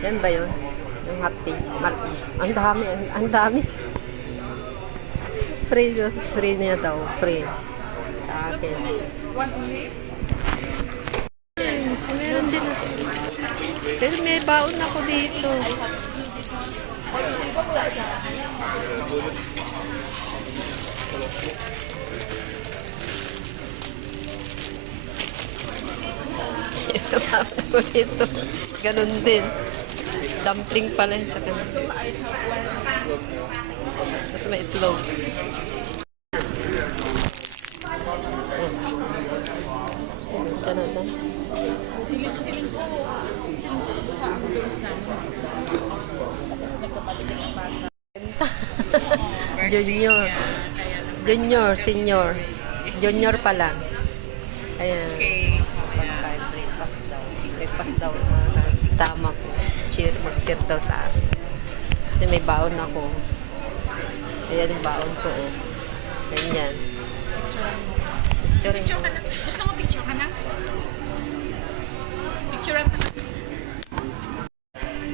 Yan ba yun? Yung hot tea. Ang dami, ang dami. Free niya daw. Free. Sa akin. Meron din. Pero may baon ako dito. Ito. Ganun din. Dumpling pala yun sa kanila. Tapos may itlog. Ganun na. Siling ko sa ambulance namin. Tapos nagkapalit ng bata. Junior. Junior, senior. Junior pa lang. Ayan. Okay. Pagkain, breakfast daw. Breakfast daw mga kasama ko. Mag-share daw sa akin. Kasi may baon ako. Ayan yung baon ko. Oh. Ganyan. Picture Picture ka na. Gusto mo picture ka na? Picture ka na.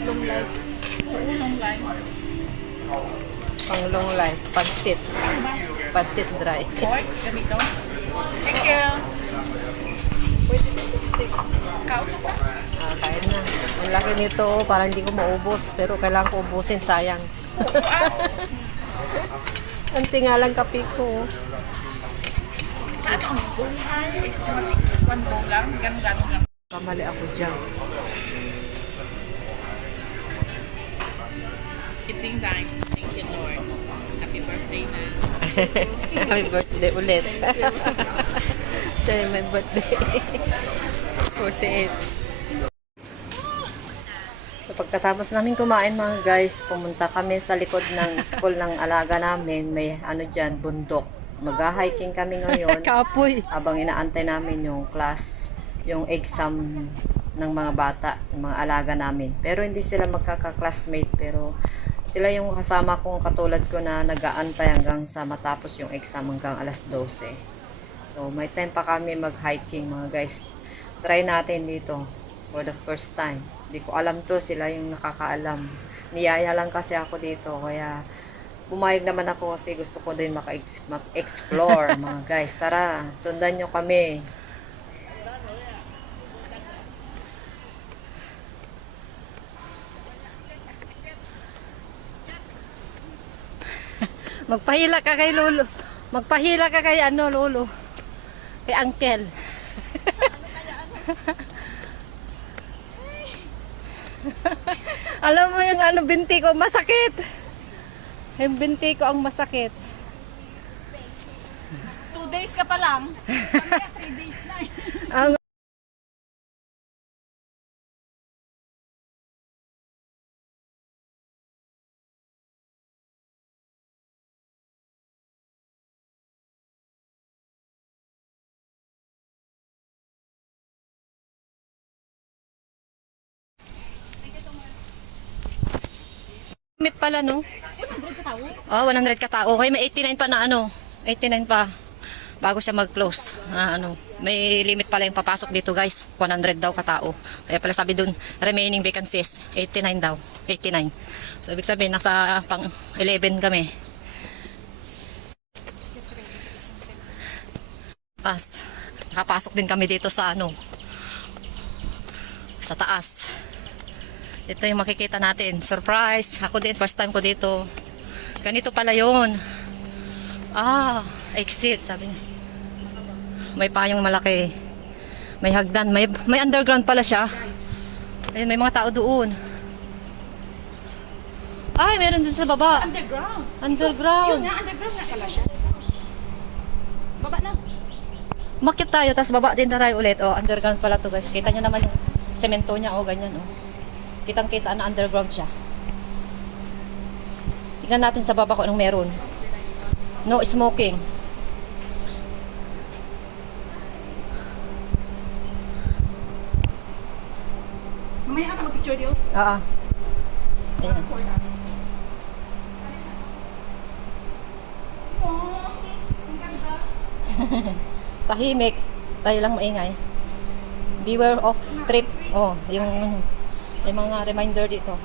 Long life. Oo, long life. Pang long life. Pansit. Pansit dry. Pork, gamito. Thank you. Pwede dito sticks. Kaon ako. Kain na. Ang laki nito, oh, parang hindi ko maubos. Pero kailangan ko ubusin, sayang. Ang tingalang kape ko. Oh. Ano ang gulay? One bowl lang. Ganun-ganun lang. Kamali ako dyan. Eating time. Thank you, Lord. Happy birthday na. Happy birthday ulit. Siya may birthday. 48. So pagkatapos namin kumain mga guys, pumunta kami sa likod ng school ng alaga namin. May ano dyan, bundok. Mag-hiking kami ngayon. Kapoy. Habang inaantay namin yung class, yung exam ng mga bata, ng mga alaga namin. Pero hindi sila magkaka-classmate, pero sila yung kasama kong katulad ko na nag-aantay hanggang sa matapos yung exam hanggang alas 12. So may time pa kami mag-hiking mga guys. Try natin dito for the first time. Hindi ko alam to, sila yung nakakaalam. Niyaya lang kasi ako dito, kaya pumayag naman ako kasi gusto ko din maka-explore mga guys. Tara, sundan nyo kami. Magpahila ka kay Lolo. Magpahila ka kay ano, Lolo. Kay Uncle. Alam mo yung ano, binti ko masakit. Yung binti ko ang masakit. 2 days ka pa lang. 3 days na. Ang limit pala, no? 100 katao? Oh, 100 katao. Okay, may 89 pa na ano. 89 pa. Bago siya mag-close. Ano, may limit pala yung papasok dito, guys. 100 daw katao. Kaya pala sabi dun, remaining vacancies, 89 daw. 89. So, ibig sabihin, nasa pang 11 kami. Nakapasok din kami dito sa ano, sa taas. Ito yung makikita natin. Surprise! Ako din, first time ko dito. Ganito pala yun. Exit, sabi niya. May payong malaki. May hagdan. May underground pala siya. Ayun, may mga tao doon. Ay, meron din sa baba. Underground. Underground. Yun nga, underground nga pala siya. Baba na. Makit tayo, tapos baba din na tayo ulit. Oh, underground pala to, guys. Kita nyo naman yung semento niya. Oh, ganyan, oh. Kitang-kita na underground siya. Tignan natin sa baba kung anong meron. No smoking. Mamaya ka mag-picture dito. Oo. Ayan. Oh, ang ganda. Tahimik. Tayo lang maingay. Beware of trip. Oh, yung May mga reminder dito.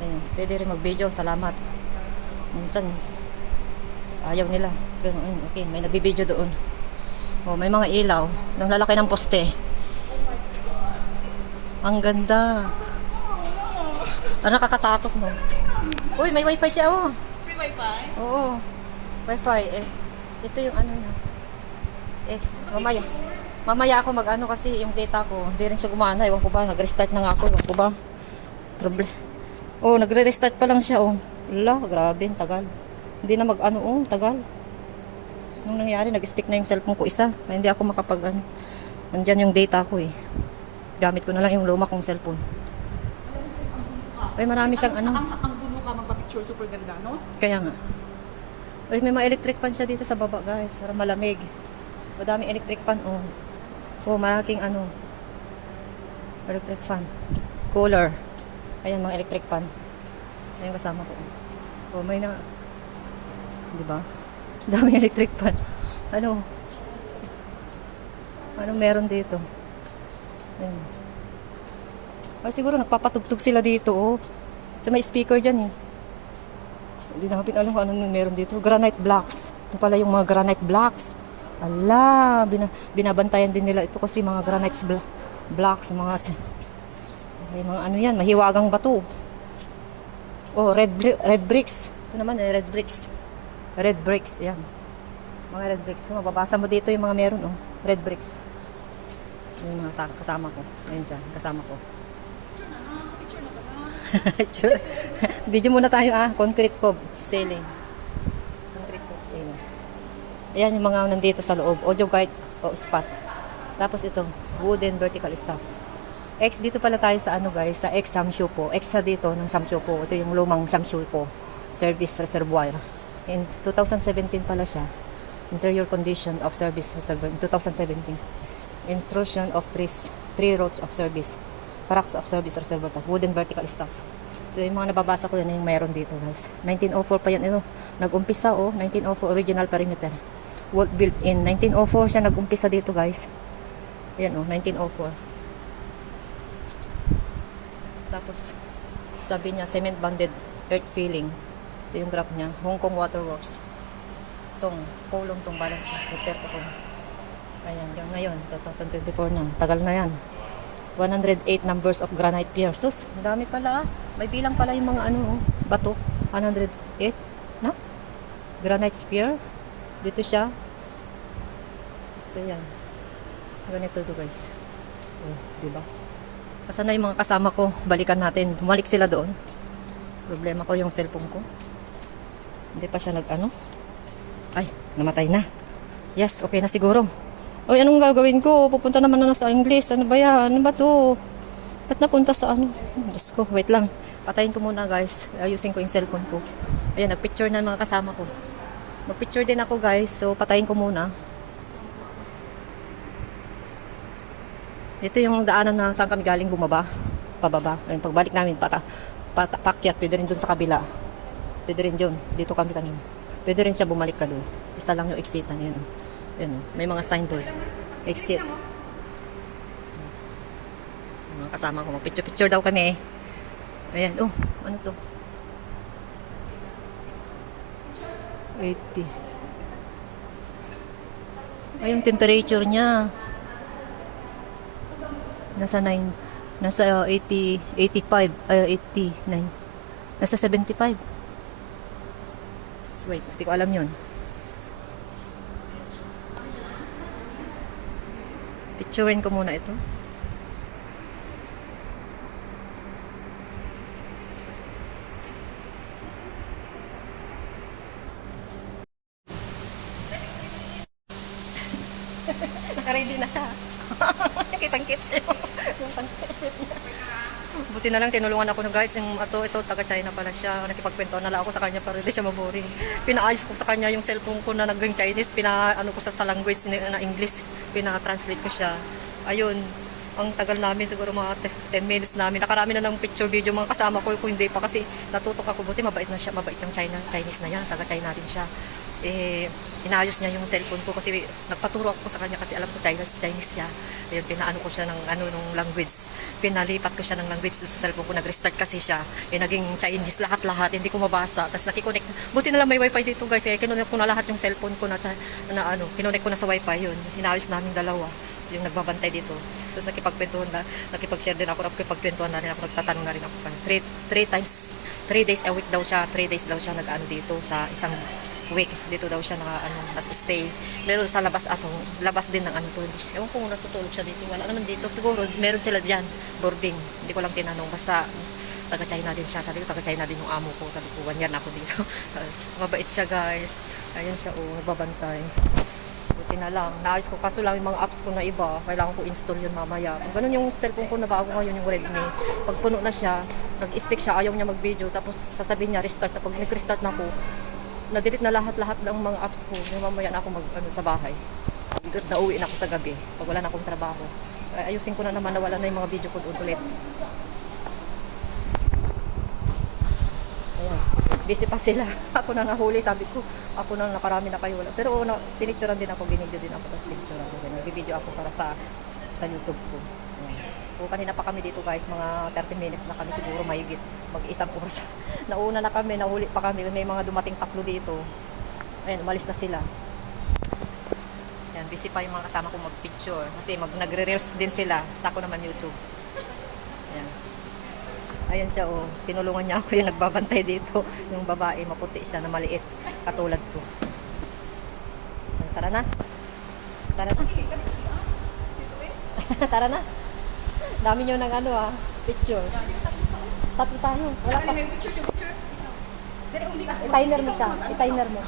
Ayan, pwede rin mag-video. Salamat. Minsan, ayaw nila. Pero, ayun, okay, may nagbibideo doon. Oh, may mga ilaw. Nang lalaki ng poste. Ang ganda. Ah, nakakatakot, no? Uy, may wifi siya, oh. Free wifi? Oo. Wifi. Eh, ito yung ano niya. Mamaya. Mamaya ako mag-ano kasi yung data ko. Hindi rin siya gumana. Ewan ko ba. Nag-restart na nga ako. Ewan ko ba. Trouble. Oh, nagre-restart pa lang siya, oh. Wala, grabe. Tagal. Hindi na mag-ano, oh. Tagal. Nung nangyari, nag-stick na yung cellphone ko isa. Kaya hindi ako makapag-ano. Nandyan yung data ko, eh. Gamit ko na lang yung luma kong cellphone. Ay, marami siyang ano. Ang gulo ka magpa-picture, super ganda, no? Kaya nga. Ay, may mga electric fan siya dito sa baba, guys. Para malamig. Madaming electric fan, oh. Oh, malaking ano. Electric fan. Cooler. Ayan, mga electric fan. Ayan kasama ko. Oh, may na... Diba? Daming electric fan. Ano? Ano meron dito? Ayan. Ay, siguro nagpapatugtog sila dito, oh. Sa may speaker dyan, eh. Hindi namin alam kung anong meron dito. Granite blocks. Ito pala yung mga granite blocks. Ala, binabantayan din nila ito kasi mga granite blocks, mga may mga ano yan, mahiwagang bato. Oh, red bricks. Ito naman, red bricks. Red bricks, yan. Mga red bricks. So, mababasa mo dito yung mga meron, oh. Red bricks. Yung mga kasama ko. Ayun dyan, kasama ko. Video muna tayo, ah. Concrete cove ceiling. Concrete cove ceiling. Ayan yung mga nandito sa loob. Audio guide o spot. Tapos ito, wooden vertical staff. Dito pala tayo sa ano, guys, sa Samshupo. Sa dito ng Samshupo. Ito yung lumang Samshupo service reservoir. In 2017 pala siya. Interior condition of service reservoir in 2017. Intrusion of three roads of service. Cracks of service reservoir. Wooden vertical staff. So yung mga nababasa ko yan yung meron dito, guys. 1904 pa yan ito. Nag-umpisa, oh. 1904 original perimeter. Wall built in 1904 siya nag-umpisa dito, guys. Ayan, oh, 1904. Tapos sabi niya cement banded earth filling. Ito yung graph niya. Hong Kong Waterworks. Tong kolong tong balance na repair ko. Ayan, yung ngayon 2024 na. Tagal na yan. 108 numbers of granite piers. Sus, ang dami pala. May bilang pala yung mga ano, bato. 108 na? Granite spear. Dito siya. So, yan. Ganito to, guys. Oh, diba? Asan na yung mga kasama ko? Balikan natin. Bumalik sila doon. Problema ko yung cellphone ko. Hindi pa siya nag-ano. Ay, namatay na. Yes, okay na siguro. Oy, anong gagawin ko? Pupunta naman na sa English. Ano ba yan? Ano ba to? Ba't napunta sa ano? Diyos ko, wait lang. Patayin ko muna, guys. Ayusin ko yung cellphone ko. Ayan, nagpicture na mga kasama ko. Magpicture din ako, guys. So, patayin ko muna. Ito yung daanan na saan kami galing bumaba. Pababa. Ayun, pagbalik namin, pakyat. Pwede rin dun sa kabila. Pwede rin dun. Dito kami kanina. Pwede rin siya bumalik ka dun. Isa lang yung exit na yun. Yun, may mga signboard. Exit. Mga kasama ko. Picture daw kami. Ayan. Oh, ano to? 80. Ay, yung temperature niya. Nasa 9. Nasa 80, 85. 89. Nasa 75. Wait, hindi ko alam yun. Picturein ko muna ito. Naka-ready na siya. Kitang-kita yung pansit niya. Buti na lang tinulungan ako ng guys. Yung ito taga-China pala siya. Nakipagkwentuhan na lang ako sa kanya para hindi siya maboring. Pinaayos ko sa kanya yung cellphone ko na naging Chinese. Pinaano ko sa language na English. Pina-translate ko siya. Ayun. Ang tagal namin, siguro mga 10 minutes namin. Nakarami na ng picture video mga kasama ko. Kung hindi pa kasi natutok ako. Buti mabait na siya. Mabait yung Chinese na yan. Taga-China din siya. inayos niya yung cellphone ko kasi nagpaturo ako sa kanya kasi alam ko Chinese siya. Ayun, pinaano ko siya ng nung language. Pinalipat ko siya ng language doon sa cellphone ko. Nag-restart kasi siya. Naging Chinese lahat-lahat. Hindi ko mabasa. Tapos nakikonnect. Buti na lang may wifi dito guys. Kinonnect ko na lahat yung cellphone ko kinonnect ko na sa wifi yun. Hinayos namin dalawa. Yung nagbabantay dito. Tapos nakipag-share din ako. Nakipagkwentuhan na rin ako. Nagtatanong na rin ako sa kanya. 3 days a week daw siya. 3 days daw siya nag-ano dito sa isang week dito daw siya nag-stay. Meron sa labas labas din ng ewan ko kung natutulog siya dito. Wala naman dito. Siguro meron sila diyan boarding. Hindi ko lang tinanong. Basta taga China din siya. Sabi ko taga China din yung amo ko. Sabi ko 1 year na ako dito. Mabait siya guys. Ayun siya nagbabantay. Buti na lang. Naayos ko kaso lang yung mga apps ko na iba. Kailangan ko install yun mamaya. Kung ganun yung cellphone ko na bago ngayon yung Redmi. Pag puno na siya, nag-stick siya, ayaw niya mag-video. Tapos sasabihin niya restart. Pag nag-restart na ako, na-delete na lahat ng mga apps ko. Yung mamaya na ako sa bahay. Nauwi na ako sa gabi. Pag wala na akong trabaho. Ayusin ko na naman na wala na yung mga video ko doon ulit. Ayan. Busy pa sila. Ako na nahuli. Sabi ko, ako na nakarami na kayo. Pero pinicturean din ako. Binidyo din ako. Tapos pinicturean ko. Nag-video ako para sa YouTube ko. So, kanina pa kami dito guys, mga 30 minutes na kami siguro mahigit, mag-isang oras. Nauna na kami, nahuli pa kami, may mga dumating tatlo dito. Ayun, umalis na sila. Yan, busy pa yung mga kasama ko mag-picture kasi nagre-reels din sila, sa ako naman YouTube. Yan. Ayan siya tinulungan niya ako yung nagbabantay dito, yung babae, maputi siya na maliit, katulad ko. Tara na. Tara na. Tara na. Dami nyo ng picture. Tatlo tayo. Wala pa. I-timer mo siya. I-timer mo.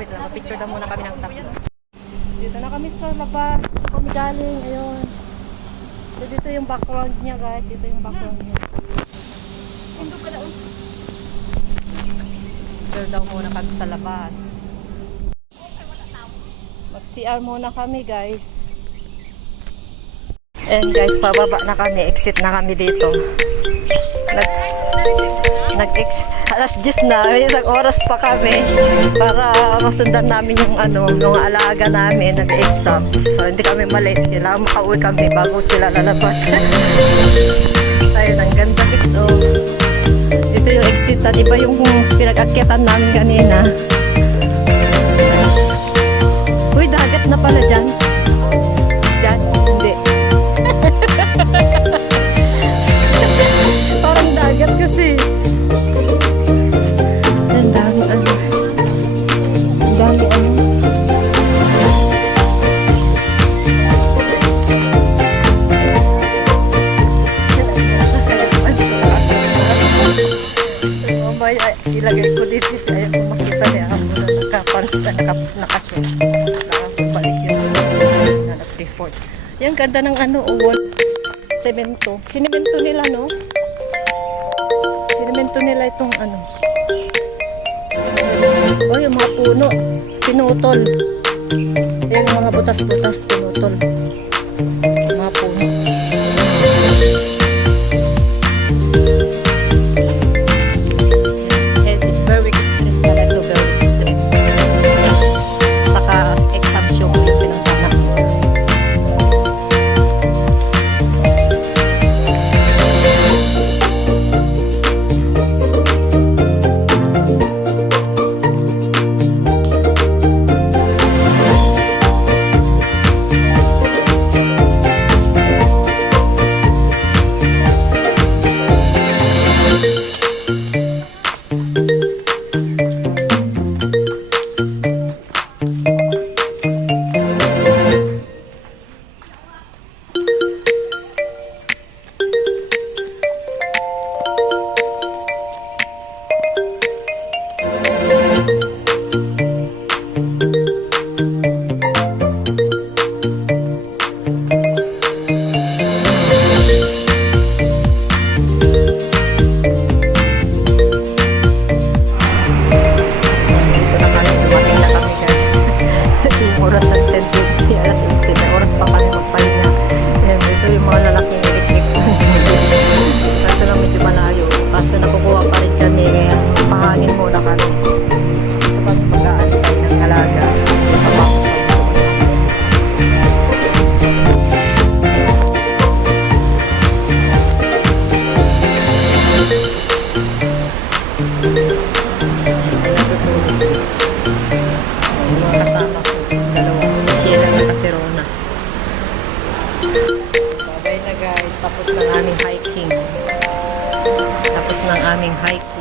Wait lang, ma-picture na muna kami ng tatlo. Dito na kami sa labas. Kami galing. Ayun. So, dito yung background niya guys. Ito yung background niya. Picture daw muna kami sa labas. Mag-CR muna kami guys. And guys, pababa na kami, exit na kami dito. Alas 10 na, may isang oras pa kami para masundan namin yung yung alaga namin, nag-exam. So, hindi kami mali, kailangan makauwi kami bago sila lalabas. Ayun, ang ganda guys. Ito yung exit, at iba yung pinag-akyatan namin kanina. Uy, dagat na pala dyan. Dyan, hindi. Parang dagat kasi. Ang dami Ang dami Mamaya ilagay ko dito kasi ayaw ko makita niya ako na nakashoot. Balik yun. Nag-report. Yan ganda ng wall. Semento. Sinemento nila, no? Sinemento nila itong yung mga puno. Pinutol. Ayan yung mga butas-butas. Pinutol. Mga puno. Berwick Street pala ito. Berwick Street. Saka exam yung pinunta namin. Natutulog. Yung mga kasama ko, dalawa, si Sheila sa Caserona. Bye-bye na guys. Tapos ng aming hiking.